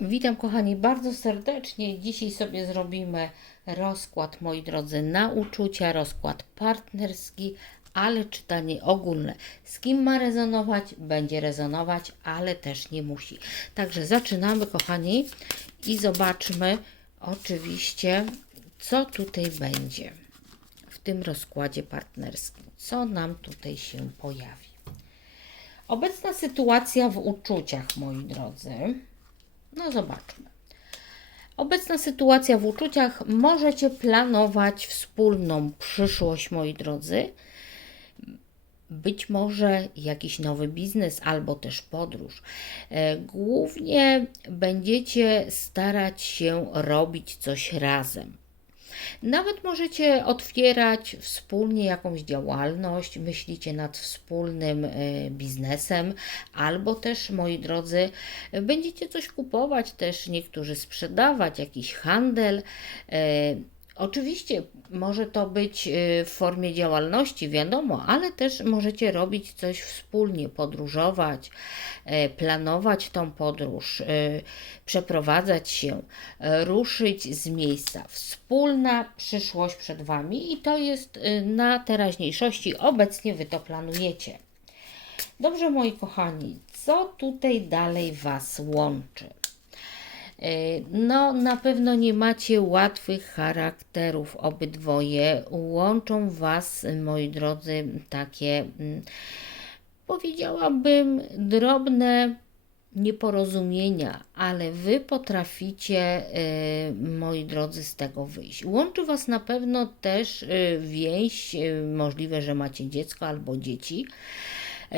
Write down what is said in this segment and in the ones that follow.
Witam kochani bardzo serdecznie. Dzisiaj sobie zrobimy rozkład, moi drodzy, na uczucia, rozkład partnerski, ale czytanie ogólne. Z kim ma rezonować, będzie rezonować, ale też nie musi. Także zaczynamy, kochani, i zobaczmy oczywiście, co tutaj będzie w tym rozkładzie partnerskim. Co nam tutaj się pojawi. Obecna sytuacja w uczuciach, moi drodzy. No zobaczmy. Obecna sytuacja w uczuciach możecie planować wspólną przyszłość, moi drodzy. Być może jakiś nowy biznes albo też podróż. E, Głównie będziecie starać się robić coś razem. Nawet możecie otwierać wspólnie jakąś działalność, myślicie nad wspólnym e, biznesem, albo też, moi drodzy, będziecie coś kupować, też niektórzy sprzedawać, jakiś handel. Oczywiście może to być y, w formie działalności, wiadomo, ale też możecie robić coś wspólnie, podróżować, e, planować tą podróż, e, przeprowadzać się, ruszyć z miejsca. Wspólna przyszłość przed Wami i to jest y, na teraźniejszości. Obecnie Wy to planujecie. Dobrze, moi kochani, co tutaj dalej Was łączy? E, No, na pewno nie macie łatwych charakterów obydwoje. Łączą Was, moi drodzy, takie, mm, powiedziałabym, drobne nieporozumienia, ale Wy potraficie, e, moi drodzy, z tego wyjść. Łączy Was na pewno też e, więź, możliwe, że macie dziecko albo dzieci.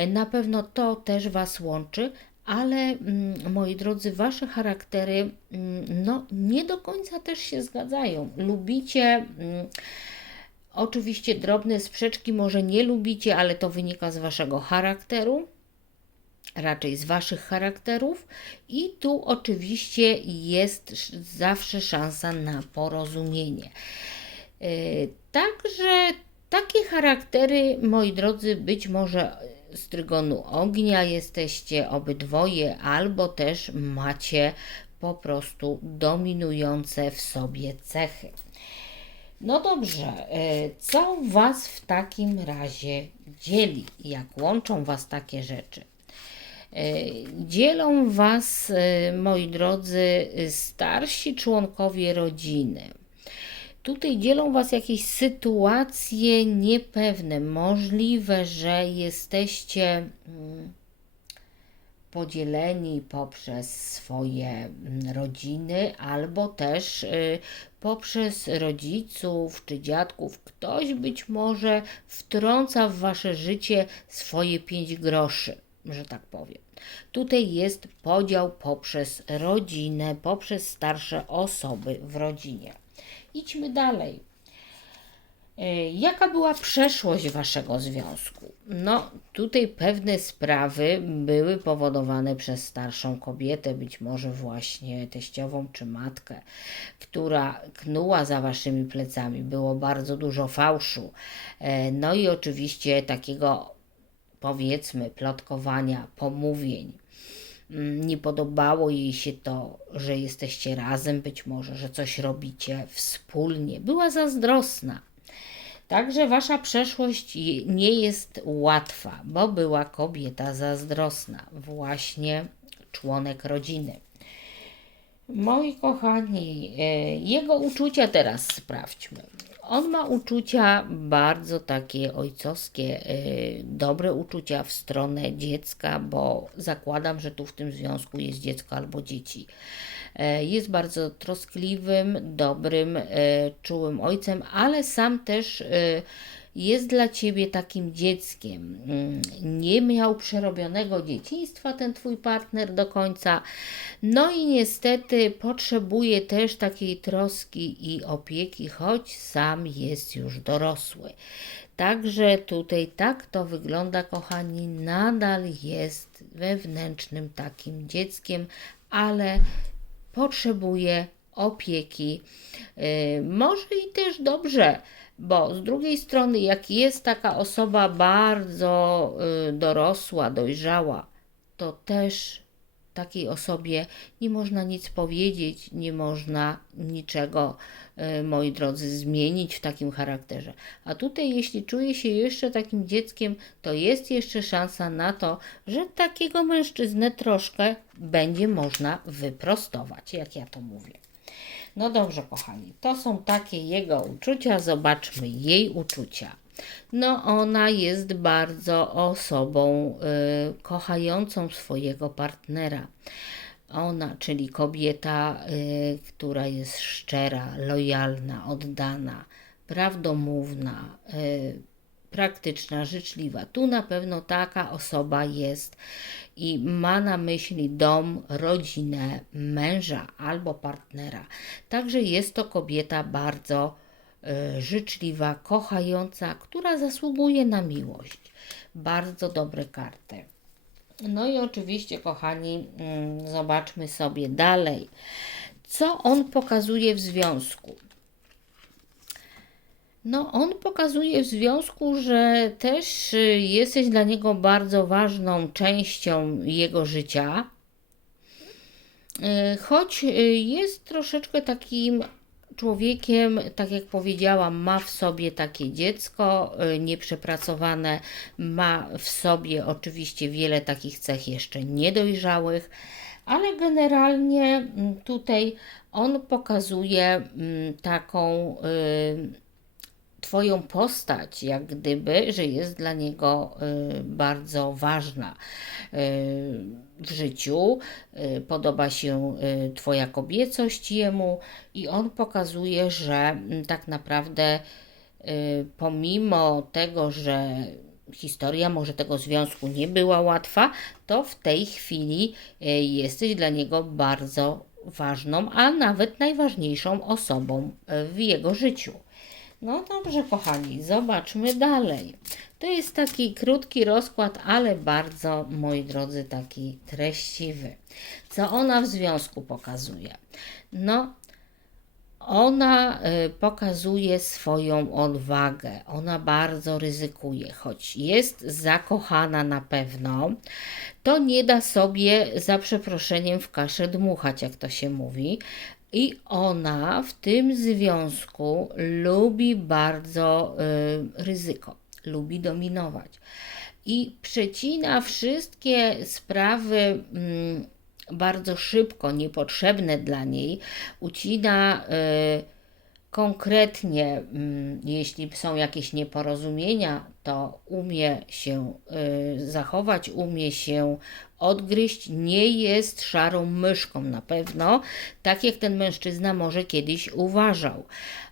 Na pewno to też Was łączy, ale mm, moi drodzy, Wasze charaktery mm, no, nie do końca też się zgadzają. Lubicie. mm, Oczywiście drobne sprzeczki może nie lubicie, ale to wynika z Waszego charakteru raczej z Waszych charakterów, i tu oczywiście jest sz- zawsze szansa na porozumienie. Yy, Także takie charaktery, moi drodzy, być może z trygonu ognia jesteście obydwoje, albo też macie po prostu dominujące w sobie cechy. No dobrze, e, co Was w takim razie dzieli? Jak łączą Was takie rzeczy? E, Dzielą Was, e, moi drodzy, starsi członkowie rodziny. Tutaj dzielą Was jakieś sytuacje niepewne. Możliwe, że jesteście mm, podzieleni poprzez swoje mm, rodziny, albo też y, poprzez rodziców czy dziadków. Ktoś być może wtrąca w Wasze życie swoje pięć groszy, że tak powiem. Tutaj jest podział poprzez rodzinę, poprzez starsze osoby w rodzinie. Idźmy dalej. E, Jaka była przeszłość waszego związku? No, tutaj pewne sprawy były powodowane przez starszą kobietę, być może właśnie teściową czy matkę, która knuła za waszymi plecami. Było bardzo dużo fałszu. E, No i oczywiście takiego, powiedzmy, plotkowania, pomówień. Nie podobało jej się to, że jesteście razem, być może, że coś robicie wspólnie. Była zazdrosna. Także wasza przeszłość nie jest łatwa, bo była kobieta zazdrosna, właśnie członek rodziny. Moi kochani, e, jego uczucia teraz sprawdźmy. On ma uczucia bardzo takie ojcowskie, e, dobre uczucia w stronę dziecka, bo zakładam, że tu w tym związku jest dziecko albo dzieci. E, Jest bardzo troskliwym, dobrym, e, czułym ojcem, ale sam też e, jest dla ciebie takim dzieckiem. Mm, Nie miał przerobionego dzieciństwa ten twój partner do końca. No i niestety potrzebuje też takiej troski i opieki, choć sam jest już dorosły. Także tutaj tak to wygląda, kochani, nadal jest wewnętrznym takim dzieckiem, ale potrzebuje opieki. Yy, może i też dobrze, bo z drugiej strony, jak jest taka osoba bardzo yy, dorosła, dojrzała, to też takiej osobie nie można nic powiedzieć, nie można niczego, e, moi drodzy, zmienić w takim charakterze. A tutaj, jeśli czuje się jeszcze takim dzieckiem, to jest jeszcze szansa na to, że takiego mężczyznę troszkę będzie można wyprostować, jak ja to mówię. No dobrze, kochani, to są takie jego uczucia. Zobaczmy jej uczucia. No, ona jest bardzo osobą y, kochającą swojego partnera. Ona, czyli kobieta, y, która jest szczera, lojalna, oddana, prawdomówna, y, praktyczna, życzliwa. Tu na pewno taka osoba jest i ma na myśli dom, rodzinę, męża albo partnera. Także jest to kobieta bardzo y, życzliwa, kochająca, która zasługuje na miłość. Bardzo dobre karty. No i oczywiście, kochani, mm, zobaczmy sobie dalej, co on pokazuje w związku. No, on pokazuje w związku, że też y, jesteś dla niego bardzo ważną częścią jego życia, Y, choć y, jest troszeczkę takim człowiekiem, tak jak powiedziałam, ma w sobie takie dziecko nieprzepracowane, ma w sobie oczywiście wiele takich cech jeszcze niedojrzałych, ale generalnie mm, tutaj on pokazuje mm, taką Twoją postać, jak gdyby, że jest dla niego y, bardzo ważna y, w życiu. Y, podoba się Twoja kobiecość jemu i on pokazuje, że mm, tak naprawdę pomimo tego, że historia może tego związku nie była łatwa, to w tej chwili jesteś dla niego bardzo ważną, a nawet najważniejszą osobą w jego życiu. No dobrze, kochani, zobaczmy dalej. To jest taki krótki rozkład, ale bardzo, moi drodzy, taki treściwy. Co ona w związku pokazuje? No, ona y, pokazuje swoją odwagę. Ona bardzo ryzykuje, choć jest zakochana na pewno, to nie da sobie za przeproszeniem w kaszę dmuchać, jak to się mówi. I ona w tym związku lubi bardzo y, ryzyko, lubi dominować. I przecina wszystkie sprawy mm, bardzo szybko, niepotrzebne dla niej, ucina y, konkretnie, mm, jeśli są jakieś nieporozumienia, to umie się y, zachować, umie się odgryźć, nie jest szarą myszką na pewno, tak jak ten mężczyzna może kiedyś uważał.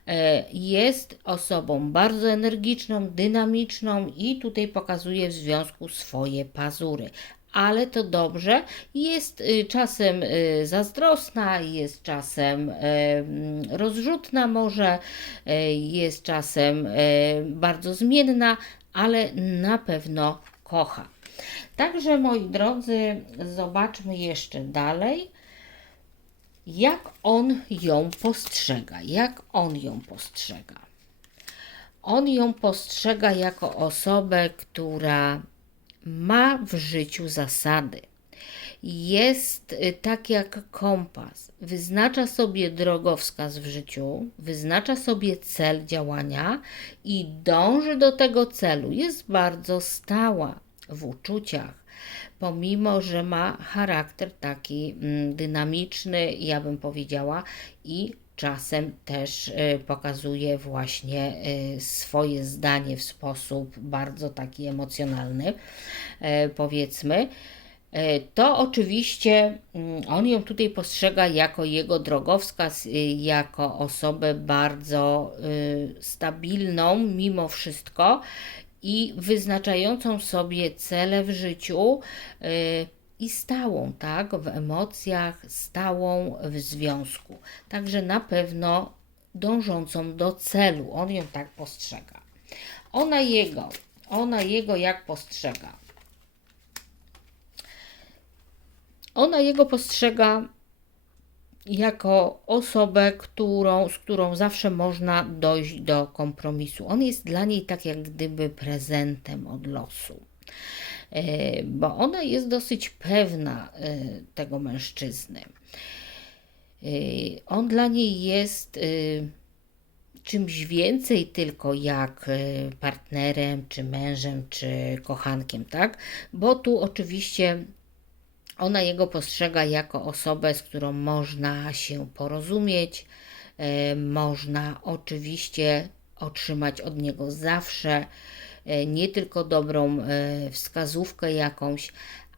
E, jest osobą bardzo energiczną, dynamiczną i tutaj pokazuje w związku swoje pazury ale to dobrze. Jest y, czasem y, zazdrosna, jest czasem rozrzutna, może y, jest czasem bardzo zmienna, ale na pewno kocha. Także moi drodzy, zobaczmy jeszcze dalej, jak on ją postrzega. Jak on ją postrzega. On ją postrzega jako osobę, która ma w życiu zasady. Jest y, tak jak kompas. Wyznacza sobie drogowskaz w życiu, wyznacza sobie cel działania i dąży do tego celu. Jest bardzo stała w uczuciach, pomimo że ma charakter taki mm, dynamiczny, ja bym powiedziała, i czasem też y, pokazuje właśnie y, swoje zdanie w sposób bardzo taki emocjonalny, y, powiedzmy. To oczywiście mm, on ją tutaj postrzega jako jego drogowskaz, jako osobę bardzo stabilną mimo wszystko i wyznaczającą sobie cele w życiu i stałą, tak, w emocjach, stałą w związku. Także na pewno dążącą do celu. On ją tak postrzega. Ona jego, ona jego jak postrzega. Ona jego postrzega jako osobę, którą, z którą zawsze można dojść do kompromisu. On jest dla niej tak jak gdyby prezentem od losu bo ona jest dosyć pewna e, tego mężczyzny. E, On dla niej jest e, czymś więcej tylko jak e, partnerem, czy mężem, czy kochankiem, tak? Bo tu oczywiście ona jego postrzega jako osobę, z którą można się porozumieć, e, można oczywiście otrzymać od niego zawsze e, nie tylko dobrą e, wskazówkę jakąś,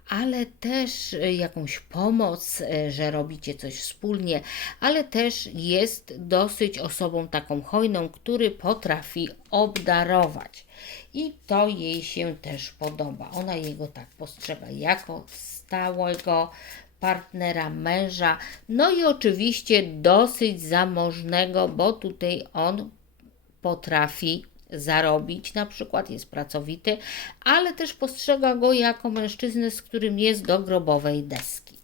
ale też e, jakąś pomoc, e, że robicie coś wspólnie, ale też jest dosyć osobą taką hojną, który potrafi obdarować. I to jej się też podoba. Ona jego tak postrzega jako stałego partnera, męża, no i oczywiście dosyć zamożnego, bo tutaj on potrafi zarobić, na przykład jest pracowity, ale też postrzega go jako mężczyznę, z którym jest do grobowej deski.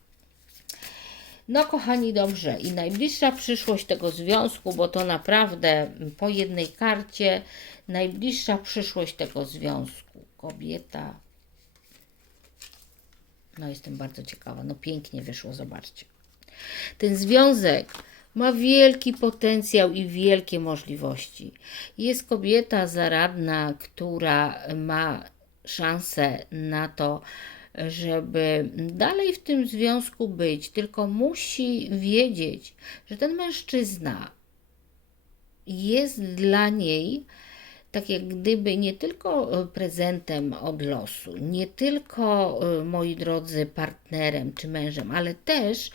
No, kochani, dobrze. I najbliższa przyszłość tego związku, bo to naprawdę po jednej karcie, najbliższa przyszłość tego związku. Kobieta. No, jestem bardzo ciekawa. No, pięknie wyszło, zobaczcie. Ten związek ma wielki potencjał i wielkie możliwości. Jest kobieta zaradna, która ma szansę na to, żeby dalej w tym związku być, tylko musi wiedzieć, że ten mężczyzna jest dla niej tak jak gdyby nie tylko e, prezentem od losu, nie tylko, e, moi drodzy, partnerem czy mężem, ale też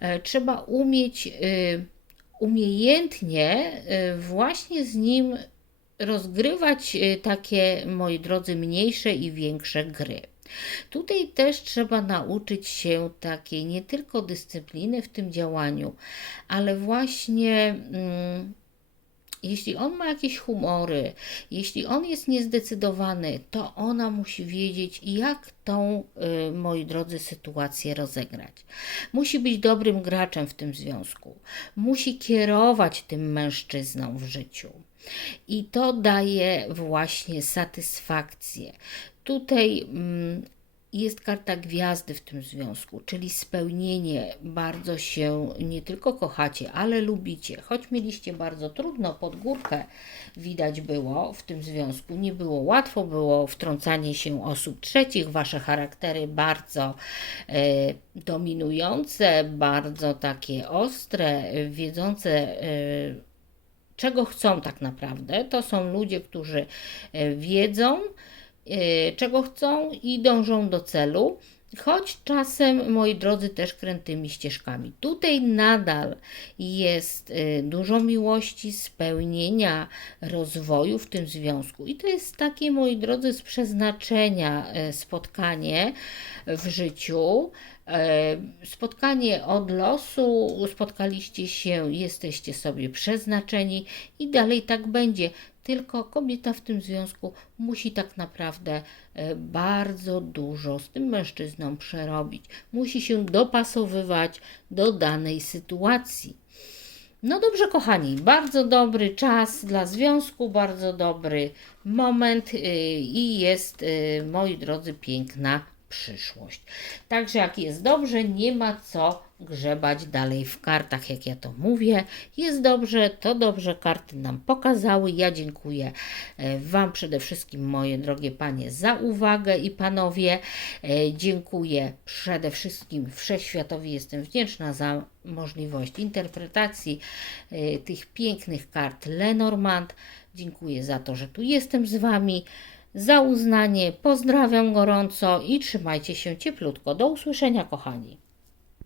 e, trzeba umieć umiejętnie właśnie z nim rozgrywać takie, moi drodzy, mniejsze i większe gry. Tutaj też trzeba nauczyć się takiej nie tylko dyscypliny w tym działaniu, ale właśnie. Mm, jeśli on ma jakieś humory, jeśli on jest niezdecydowany, to ona musi wiedzieć, jak tą, y, moi drodzy, sytuację rozegrać. Musi być dobrym graczem w tym związku, musi kierować tym mężczyzną w życiu. I to daje właśnie satysfakcję. Tutaj mm, jest karta gwiazdy w tym związku, czyli spełnienie. Bardzo się nie tylko kochacie, ale lubicie. Choć mieliście bardzo trudno, pod górkę widać było w tym związku. Nie było łatwo, było wtrącanie się osób trzecich, wasze charaktery bardzo e, dominujące, bardzo takie ostre, wiedzące. E, czego chcą tak naprawdę. To są ludzie, którzy e, wiedzą, czego chcą i dążą do celu. Choć czasem, moi drodzy, też krętymi ścieżkami. Tutaj nadal jest e, dużo miłości, spełnienia, rozwoju w tym związku. I to jest takie, moi drodzy, z przeznaczenia e, spotkanie w życiu. Spotkanie od losu, spotkaliście się, jesteście sobie przeznaczeni i dalej tak będzie. Tylko kobieta w tym związku musi tak naprawdę e, bardzo dużo z tym mężczyzną przerobić. Musi się dopasowywać do danej sytuacji. No dobrze, kochani, bardzo dobry czas dla związku, bardzo dobry moment y, i jest, y, moi drodzy, piękna przyszłość. Także jak jest dobrze, nie ma co grzebać dalej w kartach, jak ja to mówię. Jest dobrze, to dobrze karty nam pokazały. Ja dziękuję e, Wam przede wszystkim, moje drogie panie, za uwagę i panowie. E, Dziękuję przede wszystkim Wszechświatowi. Jestem wdzięczna za możliwość interpretacji e, tych pięknych kart Lenormand. Dziękuję za to, że tu jestem z Wami za uznanie. Pozdrawiam gorąco i trzymajcie się cieplutko. Do usłyszenia, kochani.